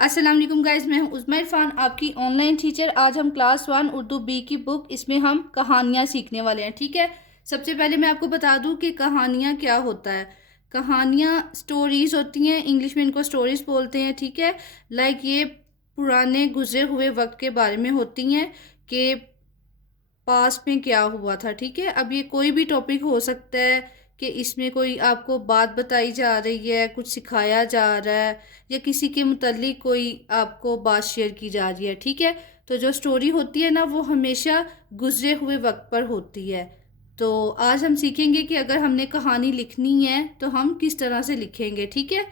अस्सलाम वालेकुम गाइस, मैं हूं उज़मा इरफान, आपकी ऑनलाइन टीचर। आज हम क्लास 1 उर्दू बी की बुक, इसमें हम कहानियाँ सीखने वाले हैं। ठीक है, सबसे पहले मैं आपको बता दूं कि कहानियाँ क्या होता है। कहानियाँ स्टोरीज़ होती हैं, इंग्लिश में इनको स्टोरीज़ बोलते हैं। ठीक है, लाइक ये पुराने गुजरे हुए वक्त के बारे में होती हैं कि पास में क्या हुआ था। ठीक है, अब ये कोई भी टॉपिक हो सकता है कि इसमें कोई आपको बात बताई जा रही है, कुछ सिखाया जा रहा है, या किसी के मुतल्लिक कोई आपको बात शेयर की जा रही है। ठीक है, तो जो स्टोरी होती है ना, वो हमेशा गुजरे हुए वक्त पर होती है। तो आज हम सीखेंगे कि अगर हमने कहानी लिखनी है तो हम किस तरह से लिखेंगे। ठीक है,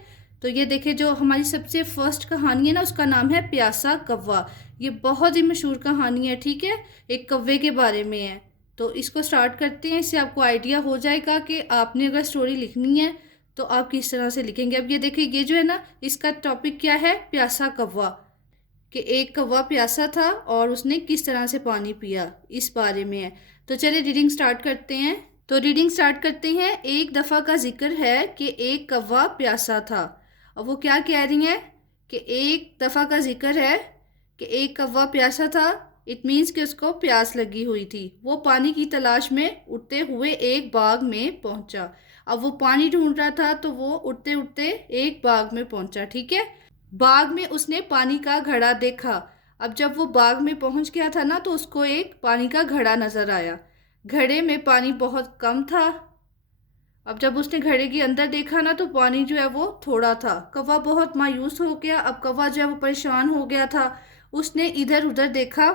तो ये देखिए, जो हमारी सबसे फर्स्ट कहानी है ना, उसका नाम है प्यासा कौवा। ये बहुत ही मशहूर कहानी है। ठीक है, एक कौवे के बारे में है। तो इसको स्टार्ट करते हैं, इससे आपको आइडिया हो जाएगा कि आपने अगर स्टोरी लिखनी है तो आप किस तरह से लिखेंगे। अब ये देखिए, ये जो है ना, इसका टॉपिक क्या है, प्यासा कौवा। कि एक कौवा प्यासा था और उसने किस तरह से पानी पिया, इस बारे में है। तो चलिए रीडिंग स्टार्ट करते हैं। तो रीडिंग स्टार्ट करते हैं। एक दफ़ा का जिक्र है कि एक कौवा प्यासा था। अब वो क्या कह रही हैं कि एक दफ़ा का जिक्र है कि एक कौवा प्यासा था। इट मीन्स कि उसको प्यास लगी हुई थी। वो पानी की तलाश में उड़ते हुए एक बाग में पहुंचा। अब वो पानी ढूंढ रहा था, तो वो उड़ते उड़ते एक बाग में पहुंचा। ठीक है, बाग में उसने पानी का घड़ा देखा। अब जब वो बाग में पहुंच गया था ना, तो उसको एक पानी का घड़ा नजर आया। घड़े में पानी बहुत कम था। अब जब उसने घड़े के अंदर देखा ना, तो पानी जो है वो थोड़ा था। कौवा बहुत मायूस हो गया। अब कौवा जो है वो परेशान हो गया था। उसने इधर उधर देखा।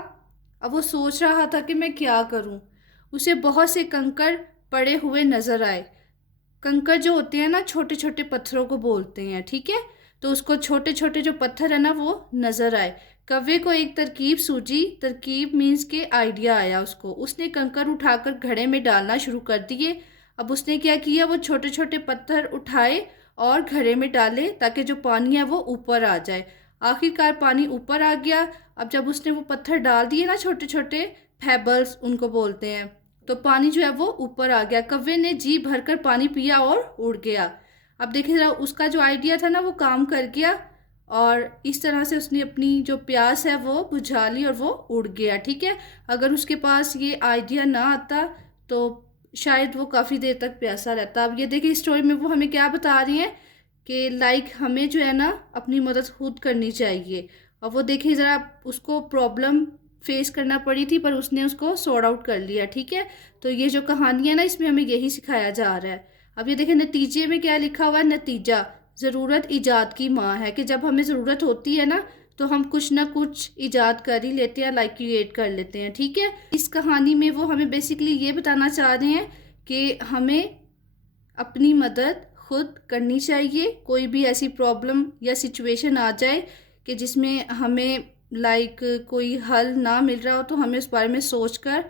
अब वो सोच रहा था कि मैं क्या करूं। उसे बहुत से कंकड़ पड़े हुए नजर आए। कंकड़ जो होते हैं ना, छोटे छोटे पत्थरों को बोलते हैं। ठीक है, तो उसको छोटे छोटे जो पत्थर है ना, वो नजर आए। कव्वे को एक तरकीब सूझी। तरकीब मीन्स के आइडिया आया उसको। उसने कंकड़ उठाकर घड़े में डालना शुरू कर दिए। अब उसने क्या किया, वो छोटे छोटे पत्थर उठाए और घड़े में डाले ताकि जो पानी है वो ऊपर आ जाए। आखिरकार पानी ऊपर आ गया। अब जब उसने वो पत्थर डाल दिए ना, छोटे छोटे फेबल्स उनको बोलते हैं, तो पानी जो है वो ऊपर आ गया। कव्वे ने जी भरकर पानी पिया और उड़ गया। अब देखिए जरा, उसका जो आइडिया था ना, वो काम कर गया। और इस तरह से उसने अपनी जो प्यास है वो बुझा ली और वो उड़ गया। ठीक है, अगर उसके पास ये आइडिया ना आता तो शायद वो काफ़ी देर तक प्यासा रहता। अब ये देखिए, स्टोरी में वो हमें क्या बता रही हैं कि लाइक हमें जो है ना, अपनी मदद खुद करनी चाहिए। और वो देखिए ज़रा, उसको प्रॉब्लम फेस करना पड़ी थी, पर उसने उसको सॉर्ट आउट कर लिया। ठीक है, तो ये जो कहानी है ना, इसमें हमें यही सिखाया जा रहा है। अब ये देखिए, नतीजे में क्या लिखा हुआ है। नतीजा, ज़रूरत ईजाद की माँ है। कि जब हमें ज़रूरत होती है ना, तो हम कुछ ना कुछ ईजाद कर ही लेते हैं, लाइक क्रिएट कर लेते हैं। ठीक है, इस कहानी में वो हमें बेसिकली ये बताना चाह रहे हैं कि हमें अपनी मदद खुद करनी चाहिए। कोई भी ऐसी प्रॉब्लम या सिचुएशन आ जाए कि जिसमें हमें लाइक कोई हल ना मिल रहा हो, तो हमें उस बारे में सोच कर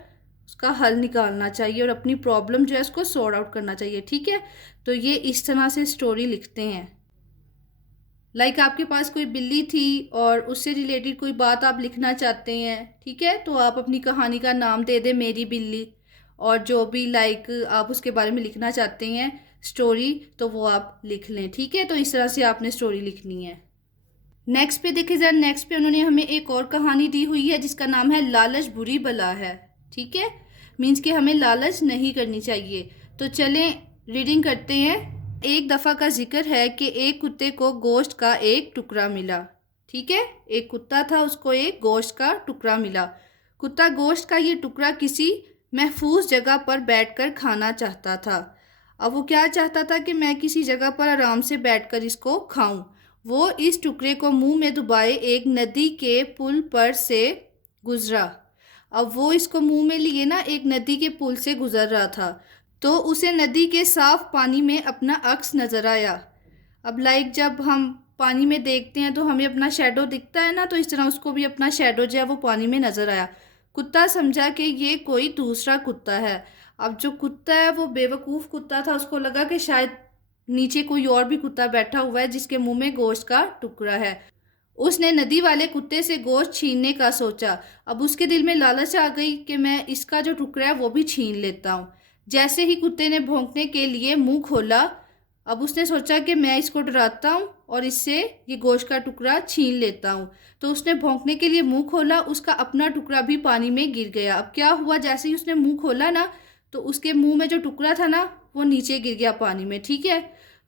उसका हल निकालना चाहिए और अपनी प्रॉब्लम जो है उसको सॉर्ट आउट करना चाहिए। ठीक है, तो ये इस तरह से स्टोरी लिखते हैं। लाइक आपके पास कोई बिल्ली थी और उससे रिलेटेड कोई बात आप लिखना चाहते हैं। ठीक है, तो आप अपनी कहानी का नाम दे दें मेरी बिल्ली, और जो भी लाइक आप उसके बारे में लिखना चाहते हैं स्टोरी, तो वो आप लिख लें। ठीक है, तो इस तरह से आपने स्टोरी लिखनी है। नेक्स्ट पे देखिए जरा, नेक्स्ट पे उन्होंने हमें एक और कहानी दी हुई है जिसका नाम है लालच बुरी बला है। ठीक है, मीन्स कि हमें लालच नहीं करनी चाहिए। तो चलें रीडिंग करते हैं। एक दफ़ा का जिक्र है कि एक कुत्ते को गोश्त का एक टुकड़ा मिला। ठीक है, एक कुत्ता था, उसको एक गोश्त का टुकड़ा मिला। कुत्ता गोश्त का ये टुकड़ा किसी महफूज जगह पर बैठकर खाना चाहता था। अब वो क्या चाहता था कि मैं किसी जगह पर आराम से बैठकर इसको खाऊं। वो इस टुकड़े को मुंह में डुबाए एक नदी के पुल पर से गुजरा। अब वो इसको मुंह में लिए ना एक नदी के पुल से गुजर रहा था, तो उसे नदी के साफ पानी में अपना अक्स नजर आया। अब लाइक जब हम पानी में देखते हैं तो हमें अपना शेडो दिखता है ना, तो इस तरह उसको भी अपना शेडो जो है वो पानी में नजर आया। कुत्ता समझा कि ये कोई दूसरा कुत्ता है। अब जो कुत्ता है वो बेवकूफ़ कुत्ता था, उसको लगा कि शायद नीचे कोई और भी कुत्ता बैठा हुआ है जिसके मुंह में गोश्त का टुकड़ा है। उसने नदी वाले कुत्ते से गोश्त छीनने का सोचा। अब उसके दिल में लालच आ गई कि मैं इसका जो टुकड़ा है वो भी छीन लेता हूँ। जैसे ही कुत्ते ने भौंकने के लिए मुंह खोला, अब उसने सोचा कि मैं इसको डराता हूँ और इससे ये गोश्त का टुकड़ा छीन लेता हूँ। तो उसने भौंकने के लिए मुंह खोला, उसका अपना टुकड़ा भी पानी में गिर गया। अब क्या हुआ, जैसे ही उसने मुंह खोला ना, तो उसके मुंह में जो टुकड़ा था ना वो नीचे गिर गया पानी में। ठीक है,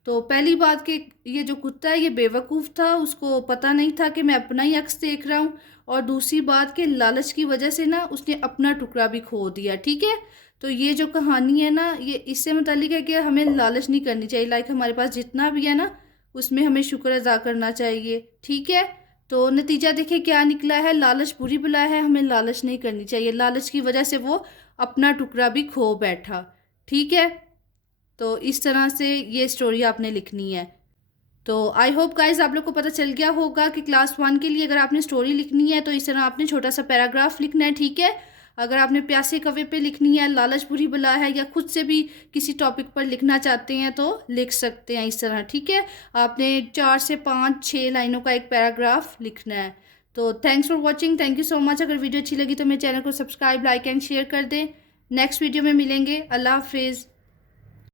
तो पहली बात कि ये जो कुत्ता है ये बेवकूफ़ था, उसको पता नहीं था कि मैं अपना ही अक्स देख रहा हूँ। और दूसरी बात कि लालच की वजह से ना उसने अपना टुकड़ा भी खो दिया। ठीक है, तो ये जो कहानी है ना ये इससे मुतालिक है कि हमें लालच नहीं करनी चाहिए। लाइक हमारे पास जितना भी है ना उसमें हमें शुक्र अदा करना चाहिए। ठीक है, तो नतीजा देखिए क्या निकला है, लालच बुरी बला है, हमें लालच नहीं करनी चाहिए। लालच की वजह से वो अपना टुकड़ा भी खो बैठा। ठीक है, तो इस तरह से ये स्टोरी आपने लिखनी है। तो आई होप गाइज आप लोग को पता चल गया होगा कि क्लास 1 के लिए अगर आपने स्टोरी लिखनी है तो इस तरह आपने छोटा सा पैराग्राफ लिखना है। ठीक है, अगर आपने प्यासे कवे पे लिखनी है, लालच बुरी बला है, या खुद से भी किसी टॉपिक पर लिखना चाहते हैं तो लिख सकते हैं इस तरह। ठीक है, आपने 4 से 5 6 लाइनों का एक पैराग्राफ लिखना है। तो thanks for watching, thank you so much. अगर वीडियो अच्छी लगी तो मेरे चैनल को सब्सक्राइब, लाइक एंड शेयर कर दें। नेक्स्ट वीडियो में मिलेंगे। अल्लाह हाफिज़।